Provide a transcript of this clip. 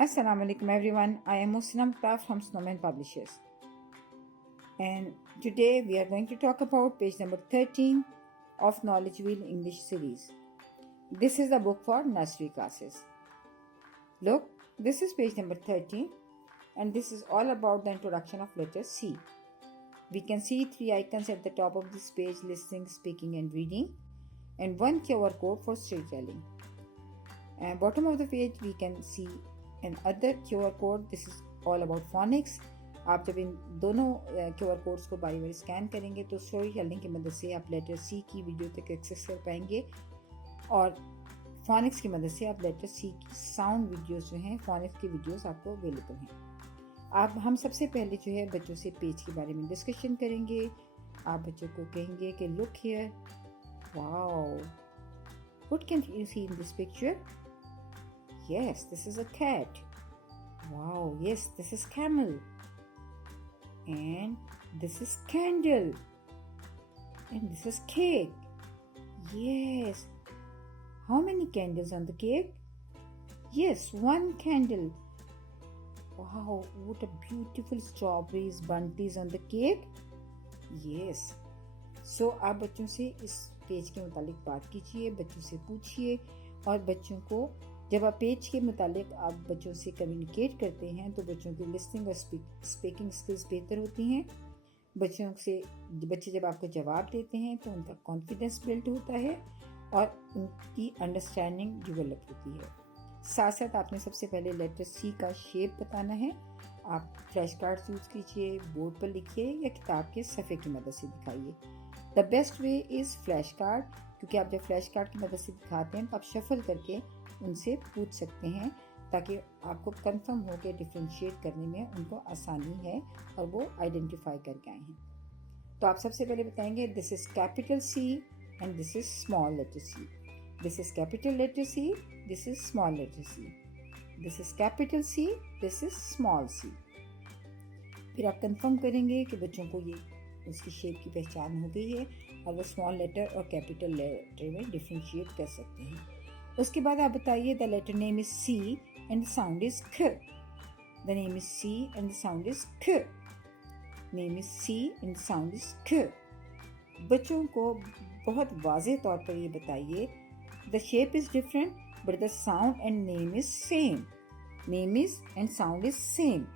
Assalamu alaikum everyone. I am Muslim Mukhtar from Snowman Publishers. And today we are going to talk about page number 13 of Knowledge Wheel English series. This is the book for nursery classes. Look, this is page number 13 and this is all about the introduction of letter C. We can see 3 icons at the top of this page: listening, speaking and reading, and 1 QR code for storytelling. And bottom of the page we can see another QR code. This is all about phonics. आप जब इन दोनों QR codes को बारी बारी scan करेंगे तो story telling की मदद से आप लेटर सी की वीडियो तक एक्सेस कर पाएंगे, और फोनिक्स की मदद से आप लेटर सी की साउंड वीडियोस जो हैं, फोनिक्स की वीडियोस आपको अवेलेबल हैं। आप हम सबसे पहले जो है बच्चों से पेज के बारे में डिस्कशन करेंगे। आप बच्चों को कहेंगे कि look here, wow, what can you see in this picture? Yes, this is a cat. Wow, yes, this is camel. And this is candle. And this is cake. Yes. How many candles on the cake? Yes, 1 candle. Wow, what a beautiful strawberries bunties on the cake. Yes. So आप बच्चों से इस page के मुतालिक बात कीजिए, बच्चों से पूछिए, और बच्चों को जब आप पेज के मुतालिक आप बच्चों से कम्युनिकेट करते हैं तो बच्चों की लिसनिंग और स्पीकिंग स्किल्स बेहतर होती हैं। बच्चे जब आपको जवाब देते हैं तो उनका कॉन्फिडेंस बिल्ड होता है और उनकी अंडरस्टैंडिंग डेवलप होती है। साथ साथ आपने सबसे पहले लेटर सी का शेप बताना है। आप फ्लैश कार्ड्स यूज़ कीजिए, बोर्ड पर लिखिए या किताब के सफ़े की मदद से दिखाइए। The best way is flash card, क्योंकि आप जब फ्लैश कार्ड की मदद से दिखाते हैं तो आप शफल करके उनसे पूछ सकते हैं ताकि आपको कंफर्म हो के डिफ्रेंशिएट करने में उनको आसानी है और वो आइडेंटिफाई करके आए हैं। तो आप सबसे पहले बताएंगे this is capital C and this is small letter C, this is capital letter C, this is small letter C, this is capital C, this is small C. फिर आप कंफर्म करेंगे कि बच्चों को ये उसकी शेप की पहचान हो गई है और वो स्मॉल लेटर और कैपिटल लेटर में डिफ्रेंशिएट कर सकते हैं। उसके बाद आप बताइए the letter name is C and the sound is ख। The name is C and the sound is ख। Name is C and sound is ख। बच्चों को बहुत वाज़ेह तौर पर ये बताइए the shape is different but the sound and name is same. Name is and sound is same.